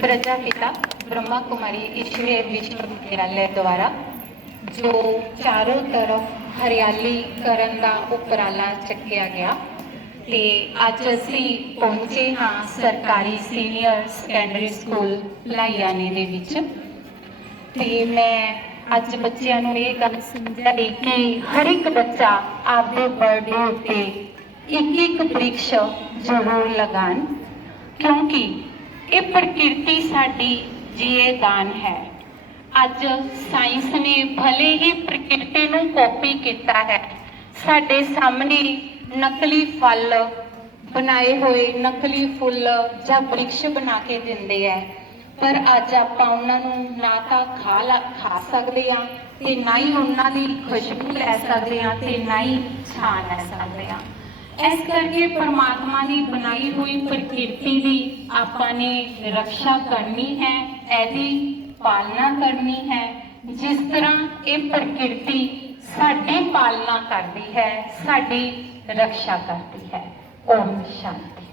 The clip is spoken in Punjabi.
प्रजापिता ब्रह्मा कुमारी ईश्वरीय विश्वविद्यालय द्वारा ਜੋ ਚਾਰੋਂ ਤਰਫ ਹਰਿਆਲੀ ਕਰਨ ਦਾ ਉਪਰਾਲਾ ਚੱਕਿਆ ਗਿਆ ਤੇ ਅੱਜ ਅਸੀਂ ਪਹੁੰਚੇ ਹਾਂ ਸਰਕਾਰੀ ਸੀਨੀਅਰ ਸੈਕੰਡਰੀ ਸਕੂਲ ਲਾਈਆਨੇ ਦੇ ਵਿੱਚ ਤੇ ਮੈਂ ਅੱਜ ਬੱਚਿਆਂ ਨੂੰ ਇਹ ਗੱਲ ਸਮਝਾਈ ਕਿ ਹਰ ਇੱਕ ਬੱਚਾ ਆਪਦੇ ਬਰਥਡੇ ਉੱਤੇ ਇੱਕ ਇੱਕ ਬ੍ਰਿਕਸ਼ ਜ਼ਰੂਰ ਲਗਾਣ ਕਿਉਂਕਿ ਇਹ ਪ੍ਰਕਿਰਤੀ ਸਾਡੀ ਜੀਏ ਦਾਨ ਹੈ। ਅੱਜ ਸਾਇੰਸ ਨੇ ਭਲੇ ਹੀ ਪ੍ਰਕਿਰਤੀ ਨੂੰ ਕਾਪੀ ਕੀਤਾ ਹੈ। ਸਾਡੇ ਸਾਹਮਣੇ ਨਕਲੀ ਫਲ ਬਣਾਏ ਹੋਏ ਨਕਲੀ ਫੁੱਲ ਜਾਂ ਬ੍ਰਿਕਸ਼ ਬਣਾ ਕੇ ਦਿੰਦੇ ਹੈ ਪਰ ਅੱਜ ਆਪਾਂ ਉਹਨਾਂ ਨੂੰ ਨਾ ਤਾਂ ਖਾ ਲਾ, ਖਾ ਸਕਦੇ ਆ ਤੇ ਨਾ ਹੀ ਉਹਨਾਂ ਦੀ ਖੁਸ਼ਬੂ ਲੈ ਸਕਦੇ ਆ ਤੇ ਨਾ ਹੀ ਛਾਂ ਲੈ ਸਕਦੇ ਆ ਇਸ ਕਰਕੇ ਪਰਮਾਤਮਾ ਦੀ ਬਣਾਈ ਹੋਈ ਪ੍ਰਕਿਰਤੀ ਦੀ ਆਪਾਂ ਨੇ ਰੱਖਿਆ ਕਰਨੀ ਹੈ, ਇਹਦੀ ਪਾਲਣਾ ਕਰਨੀ ਹੈ। ਜਿਸ ਤਰ੍ਹਾਂ ਇਹ ਪ੍ਰਕਿਰਤੀ ਸਾਡੀ ਪਾਲਣਾ ਕਰਦੀ ਹੈ, ਸਾਡੀ ਰੱਖਿਆ ਕਰਦੀ ਹੈ। ਓਮ ਸ਼ਾਂਤੀ।